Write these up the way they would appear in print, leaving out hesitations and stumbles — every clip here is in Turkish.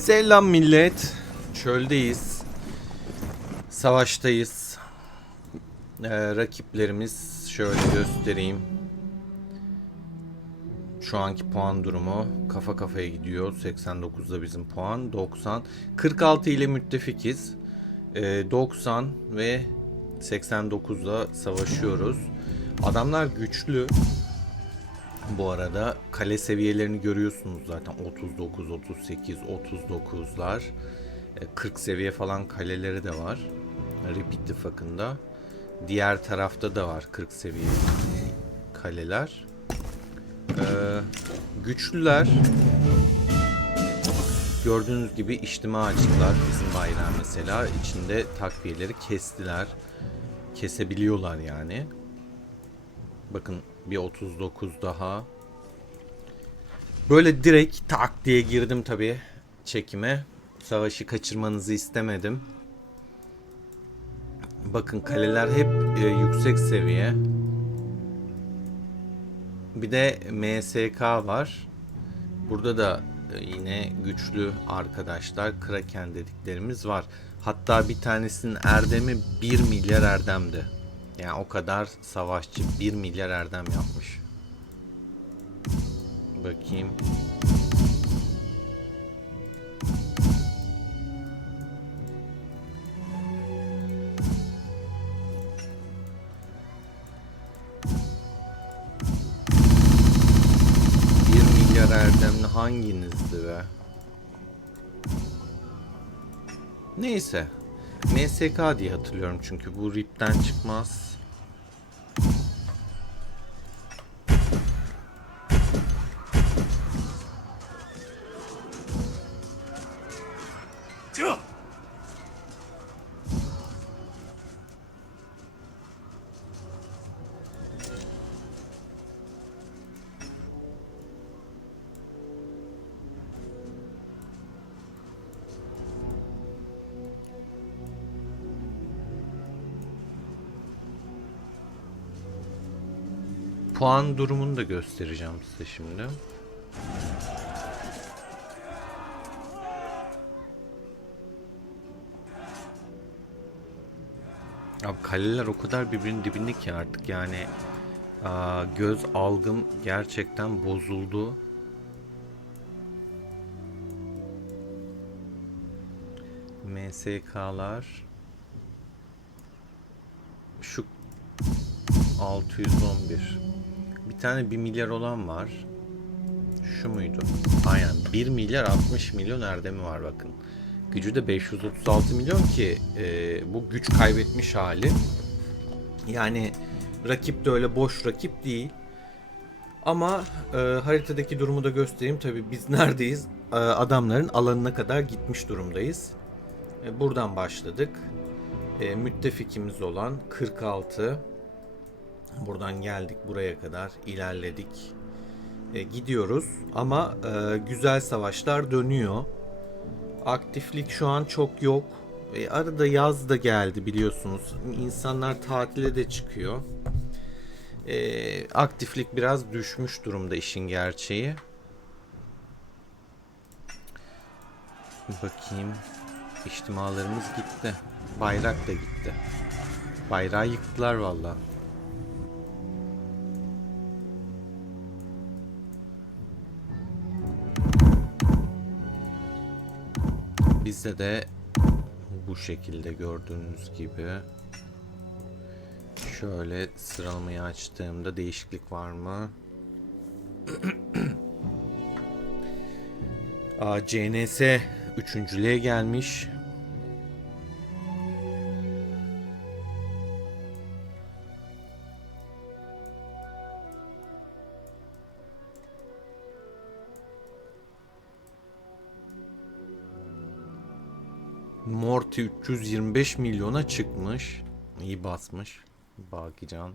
Selam millet. Çöldeyiz. Savaştayız. Rakiplerimiz şöyle göstereyim. Şu anki puan durumu kafa kafaya gidiyor. 89'da bizim puan. 90. 46 ile müttefikiz. 90 ve 89'da savaşıyoruz. Adamlar güçlü. Bu arada kale seviyelerini görüyorsunuz zaten. 39, 38, 39'lar. 40 seviye falan kaleleri de var. Rip ittifakında. Diğer tarafta da var 40 seviye kaleler. Güçlüler. Gördüğünüz gibi içtima açtılar. Bizim bayrağı mesela. İçinde takviyeleri kestiler. Kesebiliyorlar yani. Bakın bir 39 daha. Böyle direkt tak diye girdim tabii çekime. Savaşı kaçırmanızı istemedim. Bakın kaleler hep yüksek seviye. Bir de MSK var. Burada da yine güçlü arkadaşlar, Kraken dediklerimiz var. Hatta bir tanesinin erdemi 1 milyar erdemdi. Yani o kadar savaşçı 1 milyar erdem yapmış. Bakayım. Erdemli hanginizdi be? Neyse. MSK diye hatırlıyorum çünkü bu RIP'ten çıkmaz. Puan durumunu da göstereceğim size şimdi. Abi kaleler o kadar birbirinin dibinde ki artık yani göz algım gerçekten bozuldu. MSK'lar şu 611. Bir tane 1 milyar olan var. Şu muydu? Aynen 1 milyar 60 milyon erdemi var bakın. Gücü de 536 milyon ki bu güç kaybetmiş hali. Yani rakip de öyle boş rakip değil. Ama haritadaki durumu da göstereyim. Tabii biz neredeyiz? Adamların alanına kadar gitmiş durumdayız. Buradan başladık. Müttefikimiz olan 46. Buradan geldik buraya kadar ilerledik. Gidiyoruz ama güzel savaşlar dönüyor. Aktiflik şu an çok yok. Arada yaz da geldi biliyorsunuz. İnsanlar tatile de çıkıyor. Aktiflik biraz düşmüş durumda işin gerçeği. Bakayım. İçtimalarımız gitti. Bayrak da gitti. Bayrağı yıktılar vallahi. Bizde de bu şekilde gördüğünüz gibi. Şöyle sıralamayı açtığımda değişiklik var mı? CNS üçüncülüğe gelmiş. Morty 325 milyona çıkmış. İyi basmış. Bakican.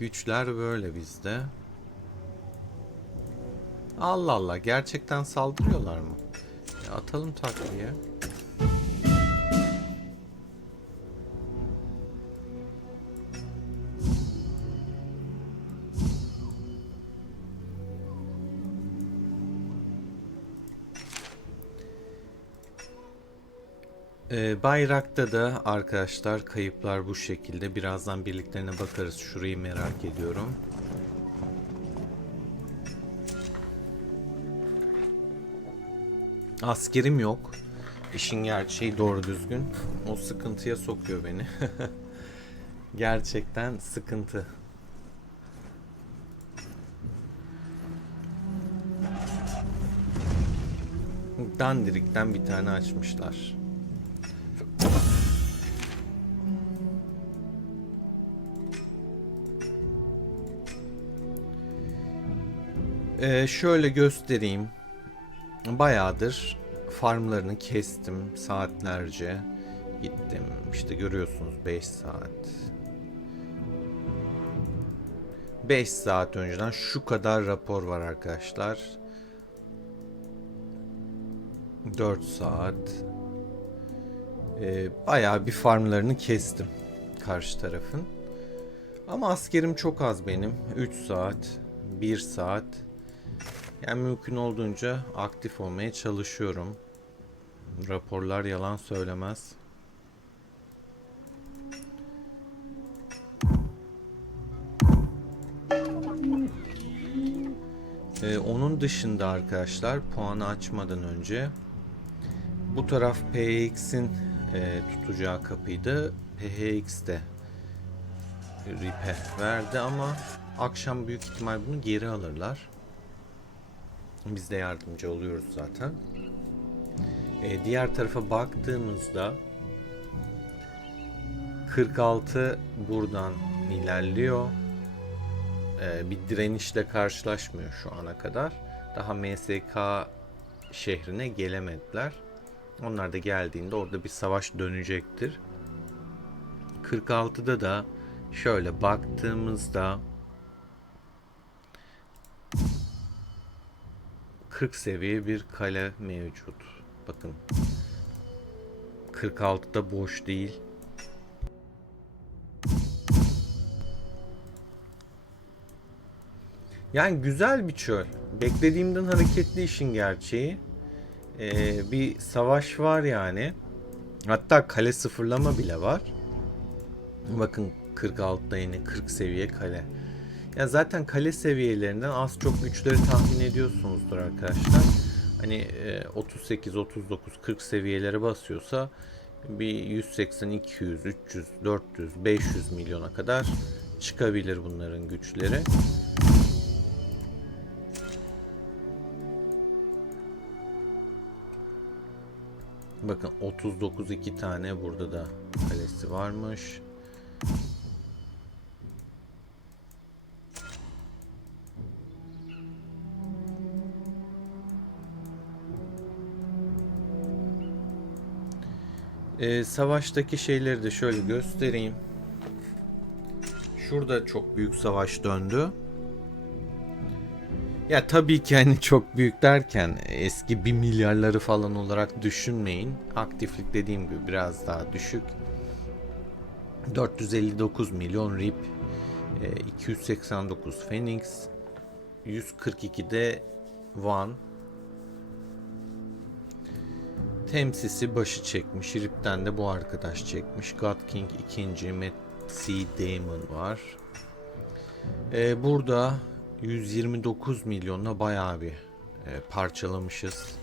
Güçler böyle bizde. Allah Allah, gerçekten saldırıyorlar mı? Atalım takviye. Bayrak'ta da arkadaşlar kayıplar bu şekilde. Birazdan birliklerine bakarız. Şurayı merak ediyorum. Askerim yok. İşin gerçeği doğru düzgün. O sıkıntıya sokuyor beni. Gerçekten sıkıntı. Dandirik'ten bir tane açmışlar. Şöyle göstereyim. Bayağıdır farmlarını kestim saatlerce. Gittim. İşte görüyorsunuz 5 saat. 5 saat önceden şu kadar rapor var arkadaşlar. 4 saat. Bayağı bir farmlarını kestim karşı tarafın. Ama askerim çok az benim. 3 saat, 1 saat. Yani mümkün olduğunca aktif olmaya çalışıyorum. Raporlar yalan söylemez. Onun dışında arkadaşlar puanı açmadan önce bu taraf PHX'in tutacağı kapıydı. PHX de RIP'e verdi ama akşam büyük ihtimal bunu geri alırlar. Biz de yardımcı oluyoruz zaten. Diğer tarafa baktığımızda 46 buradan ilerliyor. Bir direnişle karşılaşmıyor şu ana kadar. Daha MSK şehrine gelemediler. Onlar da geldiğinde orada bir savaş dönecektir. 46'da da şöyle baktığımızda 40 seviye bir kale mevcut. Bakın 46'da boş değil. Yani güzel bir çöl. Beklediğimden hareketli işin gerçeği. Bir savaş var yani. Hatta kale sıfırlama bile var. Bakın 46'da yine 40 seviye kale. Ya zaten kale seviyelerinden az çok güçleri tahmin ediyorsunuzdur arkadaşlar. Hani 38, 39, 40 seviyelere basıyorsa bir 180, 200, 300, 400, 500 milyona kadar çıkabilir bunların güçleri. Bakın 39 2 tane burada da kalesi varmış. Savaştaki şeyleri de şöyle göstereyim. Şurada çok büyük savaş döndü. Ya tabii ki hani çok büyük derken eski 1 milyarları falan olarak düşünmeyin. Aktiflik dediğim gibi biraz daha düşük. 459 milyon RIP, 289 Phoenix, 142'de Van. Temsisi başı çekmiş. RIP'ten de bu arkadaş çekmiş. God King 2. Metsi Damon var. Burada 129 milyonla bayağı bir parçalamışız.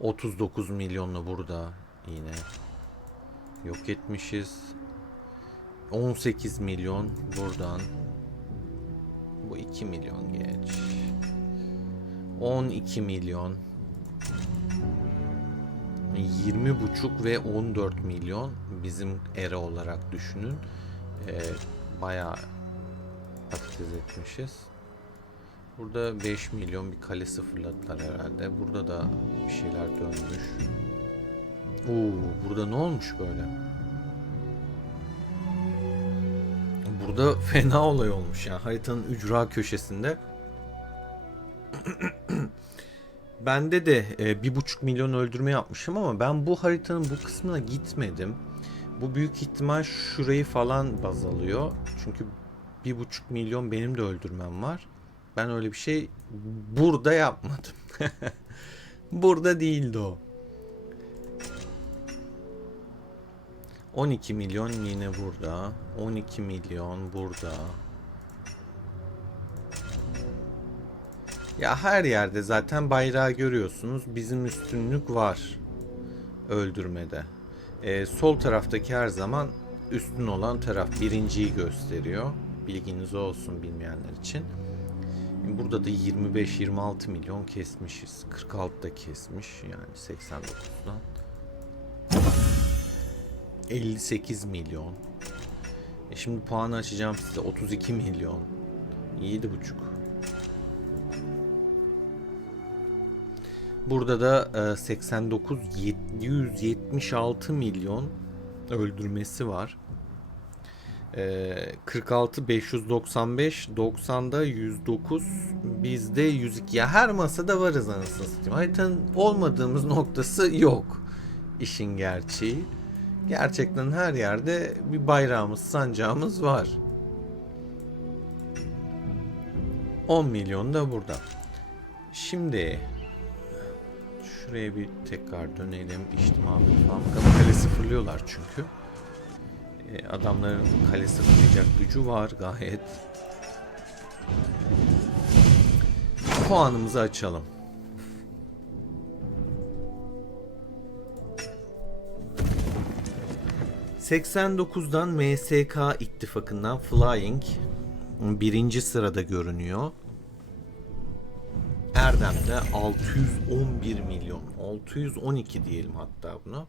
39 milyonla burada yine yok etmişiz. 18 milyon buradan. Bu 2 milyon geç. 12 milyon. 20,5 ve 14 milyon bizim era olarak düşünün. Bayağı patates etmişiz. Burada 5 milyon bir kale sıfırladılar herhalde. Burada da bir şeyler dönmüş. Burada ne olmuş böyle? Burada fena olay olmuş yani haritanın ücra köşesinde. Bende de 1,5 milyon öldürme yapmışım ama ben bu haritanın bu kısmına gitmedim. Bu büyük ihtimal şurayı falan baz alıyor. Çünkü 1,5 milyon benim de öldürmem var. Ben öyle bir şey burada yapmadım. Burada değildi o. 12 milyon yine burada. 12 milyon burada. Ya her yerde zaten bayrağı görüyorsunuz. Bizim üstünlük var öldürmede. Sol taraftaki her zaman üstün olan taraf birinciyi gösteriyor. Bilginiz olsun bilmeyenler için. Burada da 25-26 milyon kesmişiz. 46 da kesmiş yani 89'dan. 58 milyon. Şimdi puanı açacağım size. 32 milyon. 7,5. Burada da 89 776 milyon öldürmesi var. 46 595 90'da 109 bizde 102. Ya her masada varız anasını satayım. Haritanın olmadığımız noktası yok. İşin gerçeği. Gerçekten her yerde bir bayrağımız, sancağımız var. 10 milyon da burada. Şimdi şuraya bir tekrar dönelim. İçtimai falan. Kale sıfırlıyorlar çünkü. Adamların kale sıfırlayacak gücü var gayet. Puanımızı açalım. ...89'dan MSK ittifakından Flying... ...birinci sırada görünüyor. Erdem'de 611 milyon... ...612 diyelim hatta buna.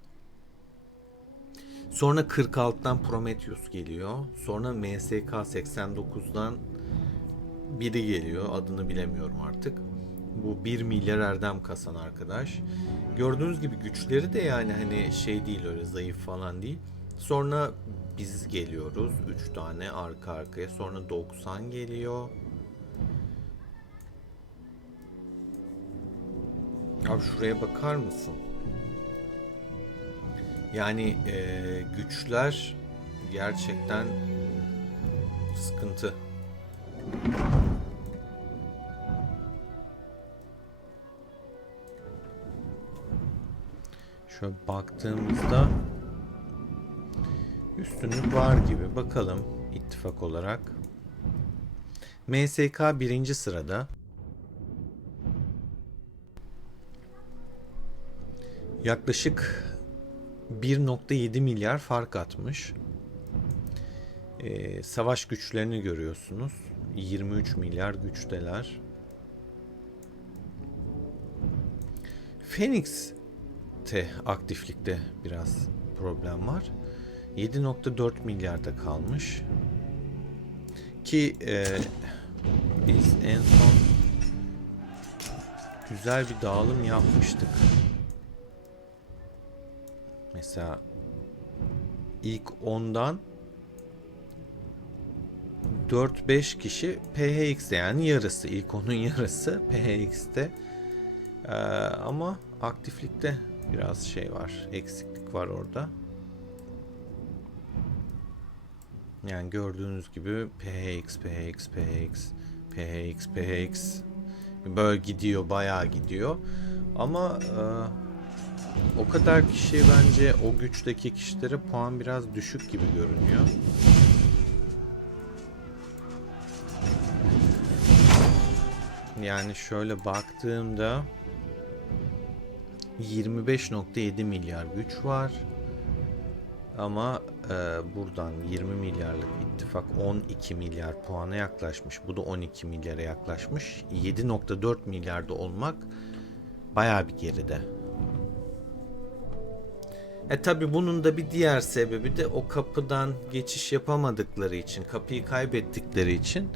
Sonra 46'dan Prometheus geliyor. Sonra MSK 89'dan... ...biri geliyor. Adını bilemiyorum artık. Bu 1 milyar erdem kasan arkadaş. Gördüğünüz gibi güçleri de yani hani şey değil, öyle zayıf falan değil. Sonra biz geliyoruz 3 tane arka arkaya. Sonra 90 geliyor. Abi şuraya bakar mısın? Yani güçler gerçekten sıkıntı. Şöyle baktığımızda üstünlük var gibi. Bakalım ittifak olarak. MSK birinci sırada. Yaklaşık 1,7 milyar fark atmış. Savaş güçlerini görüyorsunuz. 23 milyar güçteler. Phoenix'te aktiflikte biraz problem var. 7,4 milyarda kalmış. Ki biz en son güzel bir dağılım yapmıştık. Mesela ilk 10'dan 4-5 kişi PHX'te, yani yarısı, ilk 10'un yarısı PHX'te. Ama aktiflikte biraz şey var, eksiklik var orada. Yani gördüğünüz gibi PHX böyle gidiyor, bayağı gidiyor. Ama o kadar kişi, bence o güçteki kişilere puan biraz düşük gibi görünüyor. Yani şöyle baktığımda 25,7 milyar güç var. Ama buradan 20 milyarlık ittifak 12 milyar puana yaklaşmış. Bu da 12 milyara yaklaşmış. 7,4 milyarda olmak bayağı bir geride. Tabi bunun da bir diğer sebebi de o kapıdan geçiş yapamadıkları için, kapıyı kaybettikleri için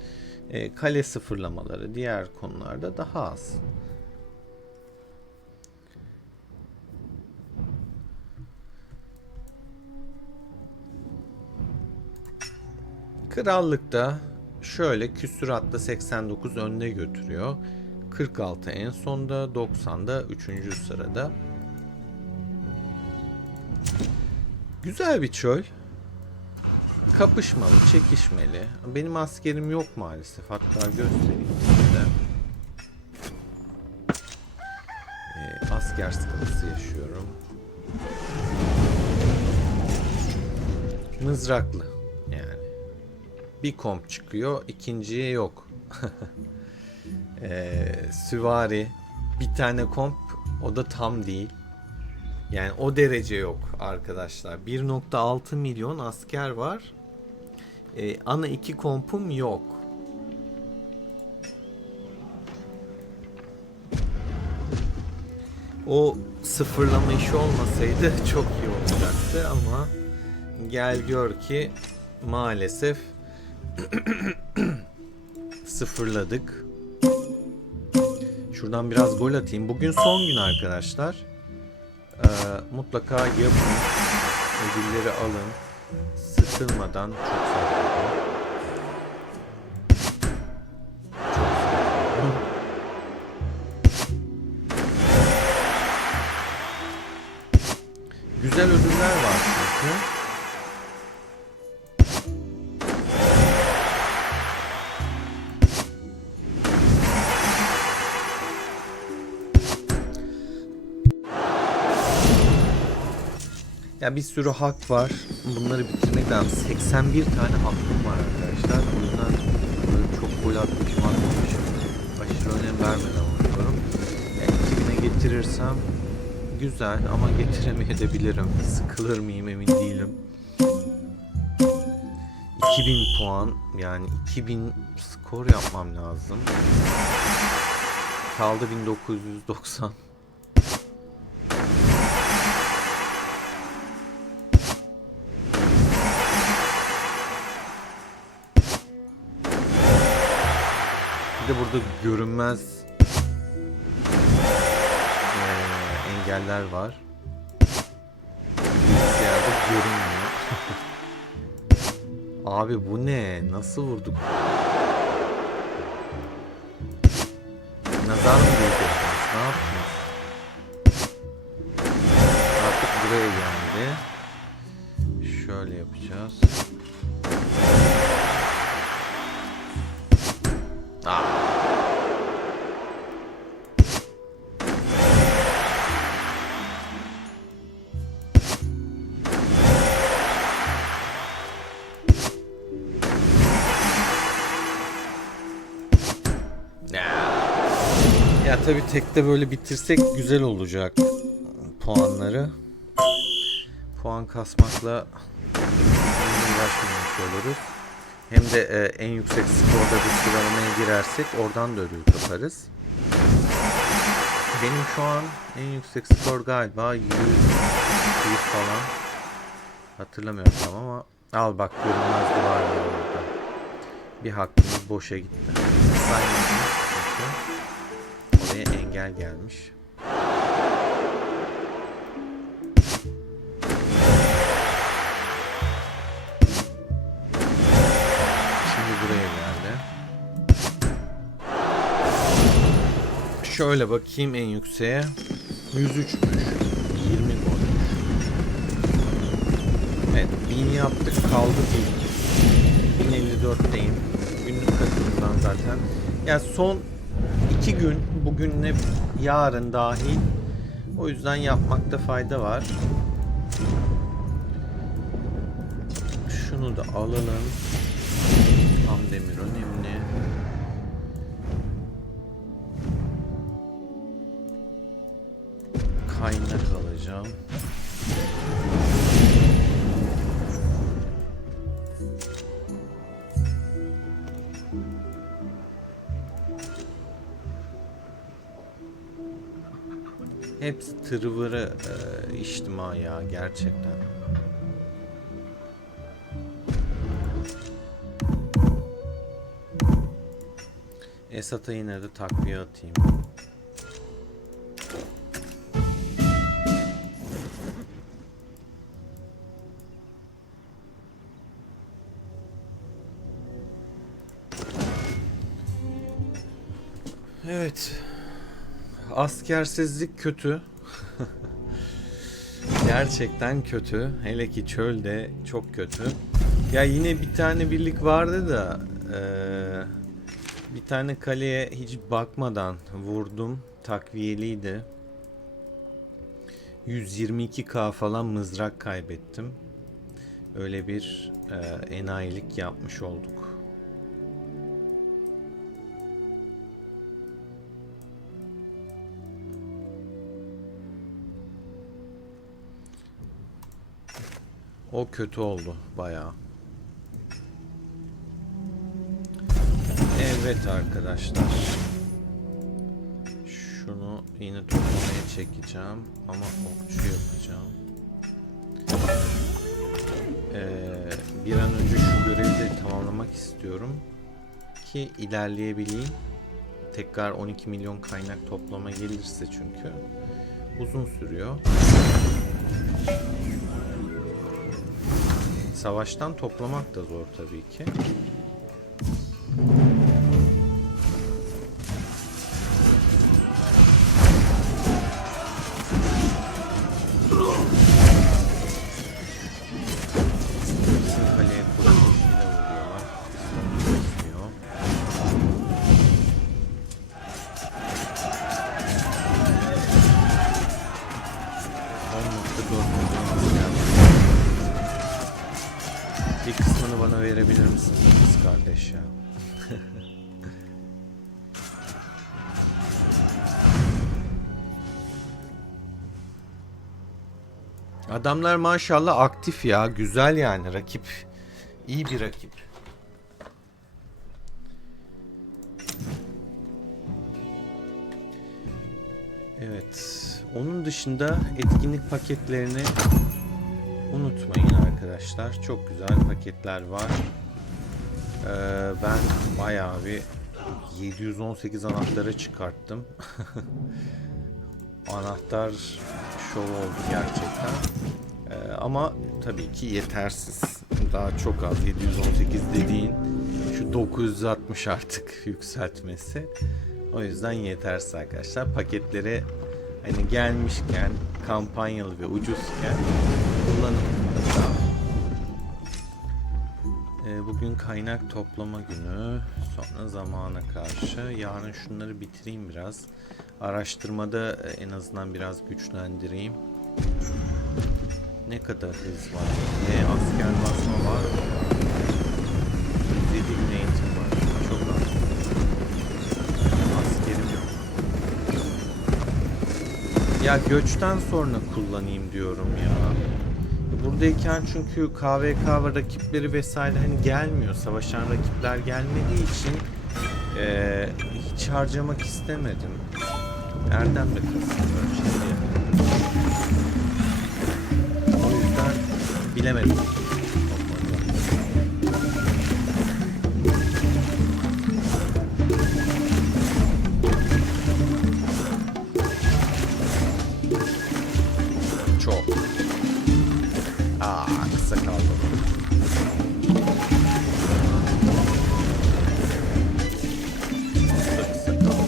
kale sıfırlamaları diğer konularda daha az. Krallıkta şöyle küsuratla 89 önde götürüyor. 46 en sonda, 90'da 3. sırada. Güzel bir çöl. Kapışmalı, çekişmeli. Benim askerim yok maalesef. Hatta göstereyim size. Asker sıkıntısı yaşıyorum. mızraklı yani. Bir komp çıkıyor, ikinciye yok. Süvari bir tane komp, o da tam değil. Yani o derece yok arkadaşlar. 1.6 milyon asker var. Ana iki kompum yok. O sıfırlama işi olmasaydı çok iyi olacaktı ama gel gör ki maalesef sıfırladık. Şuradan biraz gol atayım. Bugün son gün arkadaşlar. Mutlaka yapın. Ödülleri alın. Sıkılmadan çok fazla. Güzel ödüller var çünkü. Ya bir sürü hak var. Bunları bitirmek lazım. 81 tane hakkım var arkadaşlar. O yüzden böyle çok gol atmışım, aşırı önem vermeden oynuyorum. Yani 2000'e getirirsem güzel ama getiremeyebilirim. Sıkılır mıyım emin değilim. 2000 puan, yani 2000 skor yapmam lazım. Kaldı 1990. Bir de burada görünmez engeller var. Bilgisayarda görünmüyor. Abi bu ne? Nasıl vurduk? Nazar mı değdirdiniz? Ne yaptınız? Artık buraya geldi. Şöyle yapacağız. Ya tabii tekte böyle bitirsek güzel olacak puanları. Puan kasmakla uğraşmamış oluruz. Hem de en yüksek skorda bir sıralamaya girersek oradan da ödül kaparız. Benim şu an en yüksek skor galiba 100 falan. Hatırlamıyorum tam ama al bak, görünmez duvar var orada. Bir hakkımız boşa gitti. Saymadım çünkü. Oraya engel gelmiş. Şimdi buraya geldi. Şöyle bakayım en yükseğe. 103'müş. 20 gol. Evet, 1000 yaptık, kaldı 1054'teyim. Günlük katılımdan zaten. Yani son 2 gün, bugünle yarın dahil. O yüzden yapmakta fayda var. Şunu da alalım. Ham demir önemli. Kaynak alacağım. Hepsi tırvırı içtima ya gerçekten. Esat'a yine de takviye atayım. Evet. Askersizlik kötü. Gerçekten kötü. Hele ki çölde çok kötü. Ya yine bir tane birlik vardı da bir tane kaleye hiç bakmadan vurdum. Takviyeliydi. 122k falan mızrak kaybettim. Öyle bir enayilik yapmış olduk. O kötü oldu bayağı. Evet arkadaşlar. Şunu yine toplamaya çekeceğim ama okçu yapacağım. Bir an önce şu görevi de tamamlamak istiyorum ki ilerleyebileyim. Tekrar 12 milyon kaynak toplama gelirse çünkü uzun sürüyor. Savaştan toplamak da zor tabii ki. Bir kısmını bana verebilir misiniz kız kardeş ya? Adamlar maşallah aktif ya. Güzel yani rakip. İyi bir rakip. Evet. Onun dışında etkinlik paketlerini unutmayın arkadaşlar. Çok güzel paketler var. Ben bayağı bir 718 anahtara çıkarttım. Anahtar şov oldu gerçekten. Ama tabii ki yetersiz. Daha çok az. 718 dediğin şu 960 artık yükseltmesi. O yüzden yetersiz arkadaşlar. Paketleri hani gelmişken, kampanyalı ve ucuzken kullanın. Bugün kaynak toplama günü. Sonra zamana karşı. Yarın şunları bitireyim biraz. Araştırmada en azından biraz güçlendireyim. Ne kadar hız var? Asker basma var. 107 gün eğitim var. Çok az. Askerim yok. Ya göçten sonra kullanayım diyorum ya. Buradayken çünkü KVK ve rakipleri vesaire hani gelmiyor. Savaşan rakipler gelmediği için hiç harcamak istemedim. Erdem de kasıyor şimdi. O yüzden bilemedim. Çok. Kısa kaldı. Kısa kaldı.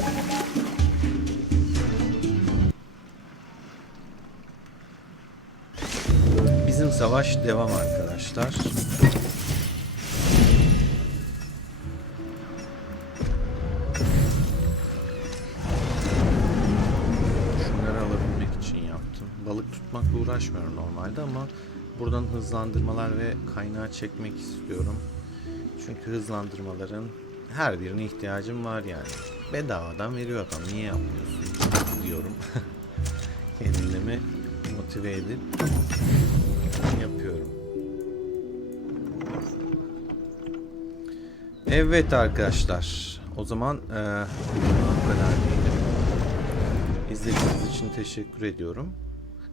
Bizim savaş devam arkadaşlar. Şunları alabilmek için yaptım. Balık tutmakla uğraşmıyorum normalde ama buradan hızlandırmalar ve kaynağı çekmek istiyorum. Çünkü hızlandırmaların her birine ihtiyacım var yani. Bedavadan veriyor adam. Niye yapmıyorsun diyorum. Kendimi motive edip yapıyorum. Evet arkadaşlar. O zaman bu kadar diyelim. İzlediğiniz için teşekkür ediyorum.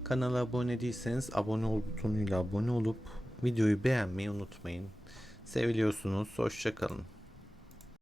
Kanala abone değilseniz abone ol butonuyla abone olup videoyu beğenmeyi unutmayın. Seviliyorsunuz. Hoşça kalın.